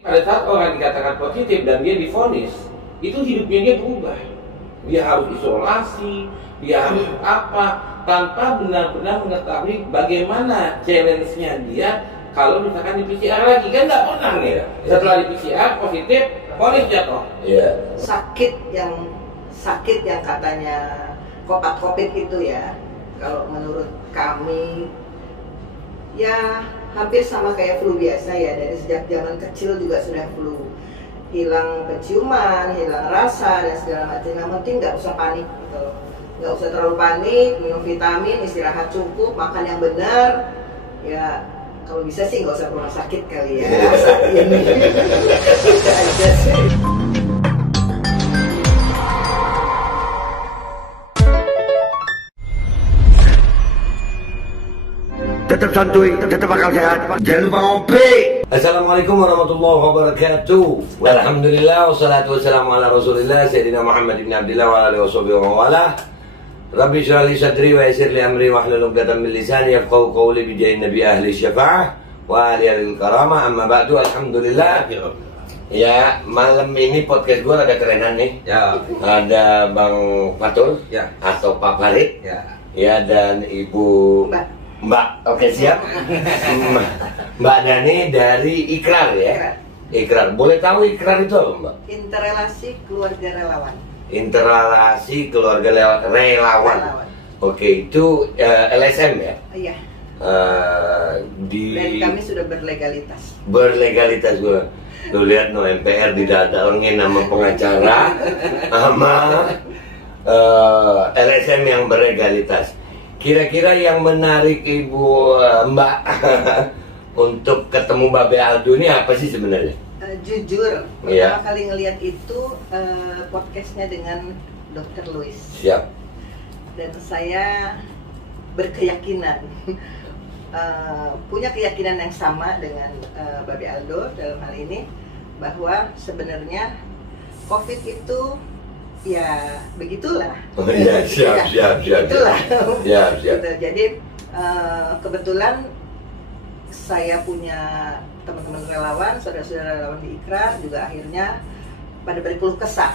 Pada saat orang dikatakan positif dan dia divonis, itu hidupnya dia berubah. Dia harus isolasi, dia harus apa, tanpa benar-benar mengetahui bagaimana challenge-nya dia kalau misalkan di PCR lagi. Kan nggak pernah nih, setelah di PCR positif, vonis jatuh. Sakit yang katanya COVID itu ya, kalau menurut kami ya hampir sama kayak flu biasa ya. Dari sejak zaman kecil juga sudah flu, hilang penciuman, hilang rasa dan segala macam. Yang penting nggak usah panik gitu, nggak usah terlalu panik, minum vitamin, istirahat cukup, makan yang benar ya. Kalau bisa sih nggak usah ke rumah sakit kali ya saat ini. Itu aja sih. Tetap santuy, tetap akal sehat, jangan lupa ngopi. Assalamualaikum warahmatullahi wabarakatuh. Alhamdulillah wassalatu wassalamu ala Rasulillah Sayyidina Muhammad ibn Abdillah wa alihi washabihi wa wala. Rabbi shrah li sadri wa yassir li amri wahlul 'uqdatam min lisani yafqahu qawli bi jahin nabi ahli syafa'ah wa alihi karamah. Amma ba'du. Alhamdulillah. Ya, malam ini podcast gue agak kerenan nih. Ya. Ada Bang Fatul, Ya. Atau Pak Farid, Ya. ya, dan Ibu Mbak, oke siap. Mbak Dani dari Ikrar ya. Ikrar. Boleh tahu Ikrar itu apa, Mbak? Interrelasi keluarga relawan. Interrelasi keluarga relawan. Oke, itu LSM ya. Iya. Dan kami sudah berlegalitas. Berlegalitas gue. Lu lihat no, MPR didatangin nama pengacara sama LSM yang berlegalitas. Kira-kira yang menarik Ibu Mbak untuk ketemu Babe Aldo ini apa sih sebenarnya? Jujur, Iya. pertama kali ngelihat itu podcastnya dengan Dr. Louis. Siap. Dan saya berkeyakinan, punya keyakinan yang sama dengan Babe Aldo dalam hal ini, bahwa sebenarnya COVID itu ya begitulah. Oh, iya, siap. Itulah. Siap. Gitu. Jadi kebetulan saya punya teman-teman relawan, saudara-saudara relawan di Ikrar juga akhirnya pada berkeluh kesah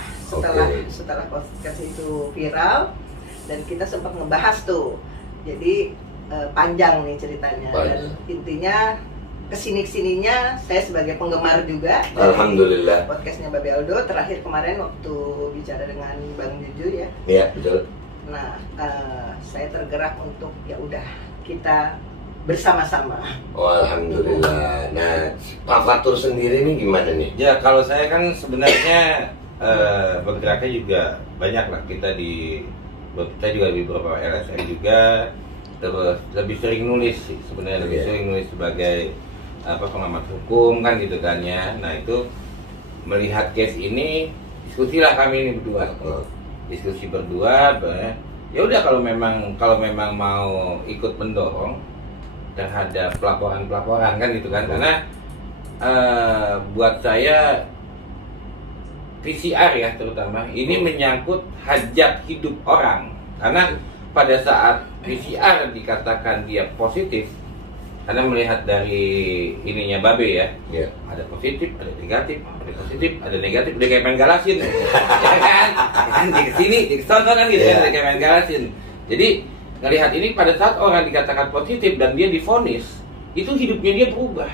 setelah podcast itu viral, dan kita sempat ngebahas tuh. Jadi panjang nih ceritanya. Dan intinya kesini-kesininya saya sebagai penggemar juga dari Alhamdulillah podcastnya Babe Aldo. Terakhir kemarin waktu bicara dengan Bang Juju ya. Iya, betul. Nah, saya tergerak untuk ya udah kita bersama-sama. Oh, Alhamdulillah. Nah, Pak Fatur sendiri ini gimana nih? Ya, kalau saya kan sebenarnya bergeraknya juga banyak lah. Saya juga di beberapa LSM juga, terus lebih sering nulis sih sebenarnya. Lebih sering nulis sebagai pengamat hukum kan gitu kan ya. Nah, itu melihat case ini, diskusilah kami ini berdua. Diskusi berdua, ya udah kalau memang mau ikut mendorong terhadap pelaporan kan gitu kan. Karena buat saya PCR ya terutama ini menyangkut hajat hidup orang. Karena pada saat PCR dikatakan dia positif, karena melihat dari ininya Babe ya, ada positif, ada negatif, ada positif, ada negatif, udah kayak main galasin, ya kan? Di kesini, di kesana kan gitu kan, udah kayak main galasin. Jadi ngelihat ini pada saat orang dikatakan positif dan dia divonis, itu hidupnya dia berubah.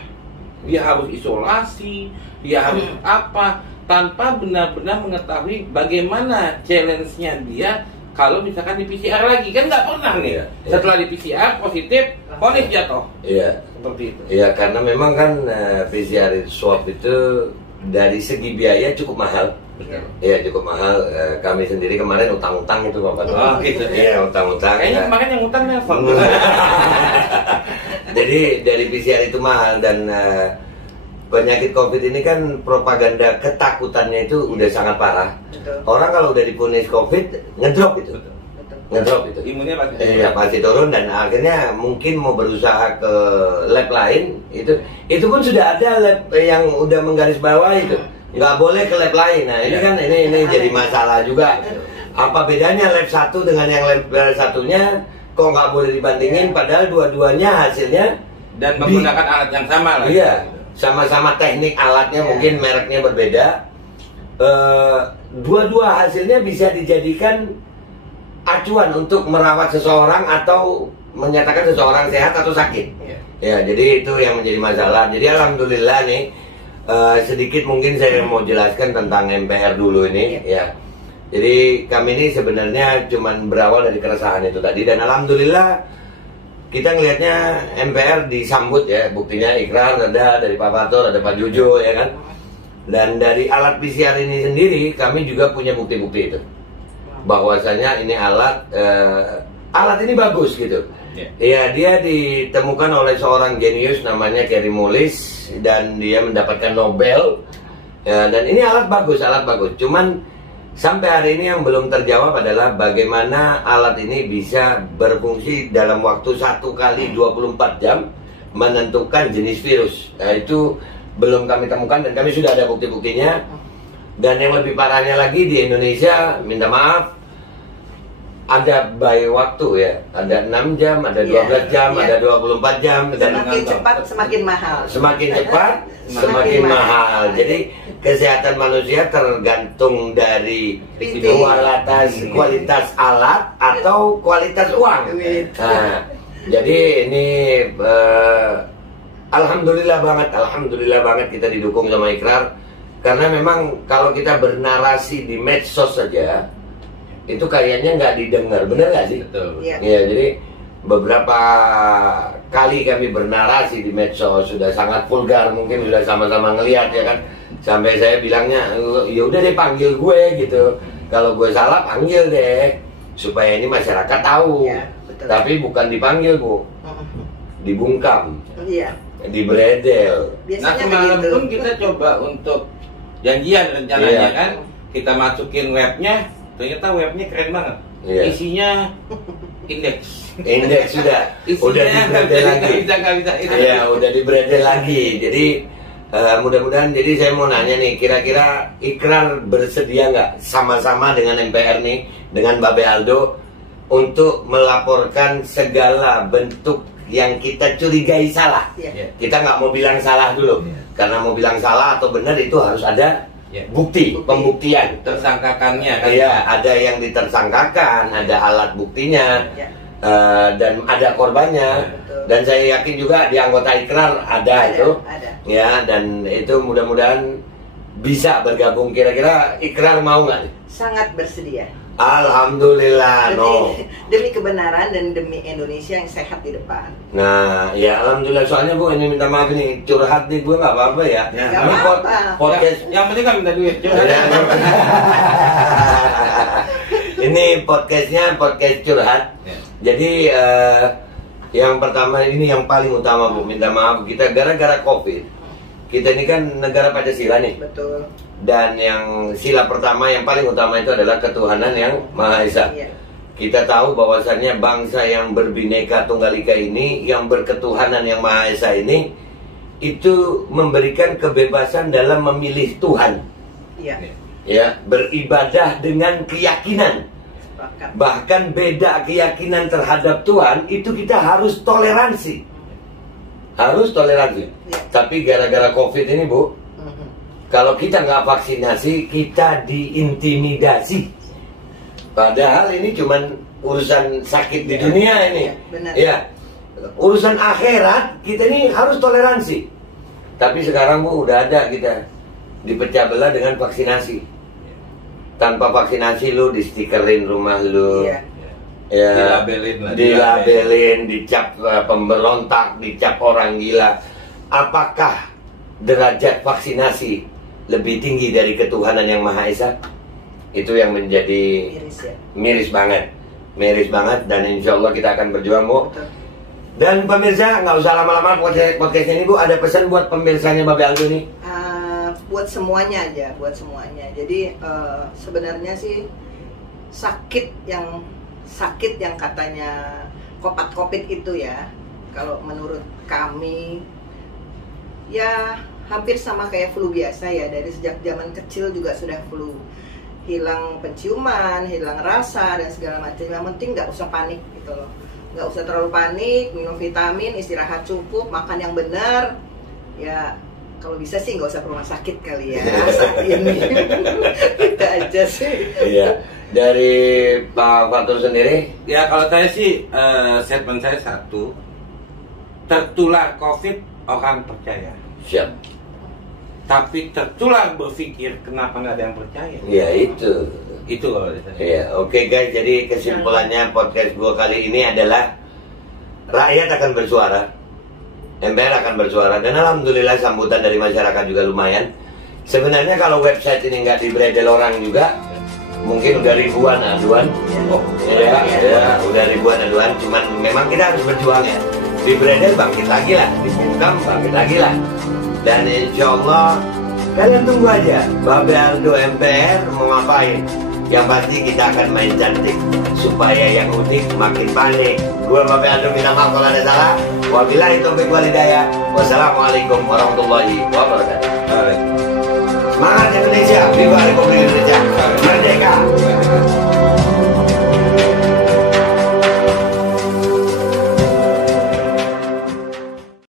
Dia harus isolasi, dia harus apa, tanpa benar-benar mengetahui bagaimana challenge-nya dia kalau misalkan di PCR lagi. Kan nggak pernah nih, setelah di PCR positif, vonis jatuh. Iya. Seperti itu. Iya, karena memang kan PCR swab itu dari segi biaya cukup mahal. Betul. Iya, cukup mahal. Kami sendiri kemarin utang-utang itu Bapak. Oh, gitu. Iya, utang-utang. Kayaknya kemarin yang utang nelfon. Jadi dari PCR itu mahal, dan penyakit COVID ini kan propaganda ketakutannya itu udah sangat parah. Betul. Orang kalau udah dipunis COVID ngedrop itu. Ngedrop itu. Imunnya pasti. Iya, pasti turun, dan akhirnya mungkin mau berusaha ke lab lain. Itu pun sudah ada lab yang udah menggarisbawahi itu. Nggak boleh ke lab lain. Nah, ini kan ini jadi masalah juga. Apa bedanya lab satu dengan yang lab satunya? Kok nggak boleh dibandingin, padahal dua-duanya hasilnya dan menggunakan alat yang sama lah. Iya. sama-sama teknik alatnya mungkin mereknya berbeda. Dua-dua hasilnya bisa dijadikan acuan untuk merawat seseorang atau menyatakan seseorang sehat atau sakit. Ya, jadi itu yang menjadi masalah. Jadi alhamdulillah nih, sedikit mungkin saya mau jelaskan tentang MPR dulu ini. Ya, jadi kami ini sebenarnya cuman berawal dari keresahan itu tadi, dan alhamdulillah kita ngelihatnya MPR disambut ya, buktinya ikrar ada dari Pak Fatur, ada Pak Jojo ya kan. Dan dari alat PCR ini sendiri kami juga punya bukti-bukti itu, bahwasanya ini alat ini bagus gitu. Ya, dia ditemukan oleh seorang jenius namanya Kary Mullis dan dia mendapatkan Nobel. Ya, dan ini alat bagus. Cuman sampai hari ini yang belum terjawab adalah bagaimana alat ini bisa berfungsi dalam waktu 1 kali 24 jam menentukan jenis virus. Nah, itu belum kami temukan dan kami sudah ada bukti-buktinya. Dan yang lebih parahnya lagi di Indonesia, minta maaf, ada by waktu ya, ada 6 jam, ada 12 jam, ada 24 jam. Dan semakin cepat semakin mahal. Semakin cepat semakin mahal. Jadi kesehatan manusia tergantung dari kualitas alat atau kualitas uang. Nah, jadi ini alhamdulillah banget kita didukung sama Ikrar. Karena memang kalau kita bernarasi di medsos saja, itu kayaknya nggak didengar, bener nggak sih? Betul. Ya, jadi beberapa kali kami bernarasi di medsos sudah sangat vulgar, mungkin sudah sama-sama ngelihat ya kan. Sampai saya bilangnya, ya udah deh panggil gue gitu. Kalau gue salah panggil deh, supaya ini masyarakat tahu. Ya, betul. Tapi bukan dipanggil Bu, dibungkam, Iya. dibredel. Nah, Biasanya kemarin begitu. pun kita coba untuk janjian rencananya Iya. kan, kita masukin webnya, ternyata webnya keren banget. Iya. Isinya indeks. Indeks sudah dibredel lagi. Nggak bisa. Iya, udah dibredel lagi. Jadi mudah-mudahan, jadi saya mau nanya nih, kira-kira Ikrar bersedia nggak sama-sama dengan MPR nih, dengan Babe Aldo, untuk melaporkan segala bentuk yang kita curigai salah? Iya. Kita nggak mau bilang salah dulu, karena mau bilang salah atau benar itu harus ada bukti, pembuktian. Tersangkakannya kan. Iya, ada yang ditersangkakan, ada alat buktinya, dan ada korbannya. Betul. Dan saya yakin juga di anggota Ikrar ada itu. Ada. Ya, dan itu mudah-mudahan bisa bergabung. Kira-kira Ikrar mau nggak? Sangat bersedia. Alhamdulillah, Demi kebenaran dan demi Indonesia yang sehat di depan. Nah, ya alhamdulillah. Soalnya Bu, ini minta maaf nih, curhat nih gue nggak apa-apa ya. Nggak Ini apa-apa. podcast. Yang penting kan minta duit. Ya. Ini podcastnya podcast curhat. Ya. Jadi yang pertama ini yang paling utama Bu, minta maaf kita gara-gara COVID. Kita ini kan negara Pancasila nih. Betul. Dan yang sila pertama yang paling utama itu adalah ketuhanan yang Maha Esa. Iya. Kita tahu bahwasannya bangsa yang berbineka tunggal ika ini, yang berketuhanan yang Maha Esa ini, itu memberikan kebebasan dalam memilih Tuhan. Iya. Ya, beribadah dengan keyakinan. Sepakat. Bahkan beda keyakinan terhadap Tuhan itu kita harus toleransi. Harus toleransi. Ya. Tapi gara-gara COVID ini Bu, kalau kita nggak vaksinasi, kita diintimidasi. Padahal ini cuman urusan sakit di dunia ini. Ya, benar. Ya, urusan akhirat kita ini harus toleransi. Tapi sekarang Bu udah ada kita dipecah belah dengan vaksinasi. Tanpa vaksinasi lu di stikerin rumah lu. Iya. Ya, Dilabelin lah, dilabelin, dicap pemberontak, dicap orang gila. Apakah derajat vaksinasi lebih tinggi dari ketuhanan yang Maha Esa? Itu yang menjadi Miris ya. miris banget, dan insya Allah kita akan berjuang Bu. Betul. Dan pemirsa, nggak usah lama-lama podcast ini Bu, ada pesan buat pemirsanya Babe Aldo nih. Buat semuanya aja, buat semuanya. Jadi sebenarnya sih sakit yang katanya COVID itu ya, kalau menurut kami ya hampir sama kayak flu biasa ya. Dari sejak zaman kecil juga sudah flu, hilang penciuman, hilang rasa dan segala macam. Yang penting nggak usah panik gitu loh, nggak usah terlalu panik, minum vitamin, istirahat cukup, makan yang benar, ya kalau bisa sih nggak usah ke rumah sakit kali ya saat ini. Itu aja sih. Iya. Dari Pak Fatur sendiri? Ya kalau saya sih statement saya satu, tertular COVID orang percaya. Siap. Tapi tertular berpikir kenapa nggak ada yang percaya? Ya itu. Itu kalau dari saya. Iya, oke guys. Jadi kesimpulannya podcast gua kali ini adalah rakyat akan bersuara, MPR akan bersuara, dan alhamdulillah sambutan dari masyarakat juga lumayan. Sebenarnya kalau website ini nggak dibredel orang juga, mungkin udah ribuan aduan. Oh, ya, udah ribuan aduan. Cuman memang kita harus berjuang ya. Dibredel bangkit lagi lah, dibungkam bangkit lagi lah. Dan insya Allah kalian tunggu aja Babe Aldo MPR mau ngapain. Yang pasti kita akan main cantik supaya yang unik makin panik. Gue Babe Aldo minta maaf kalau ada salah. Wabillahi taufiq wal hidayah. Wassalamualaikum warahmatullahi wabarakatuh. Semangat Indonesia, viva Republik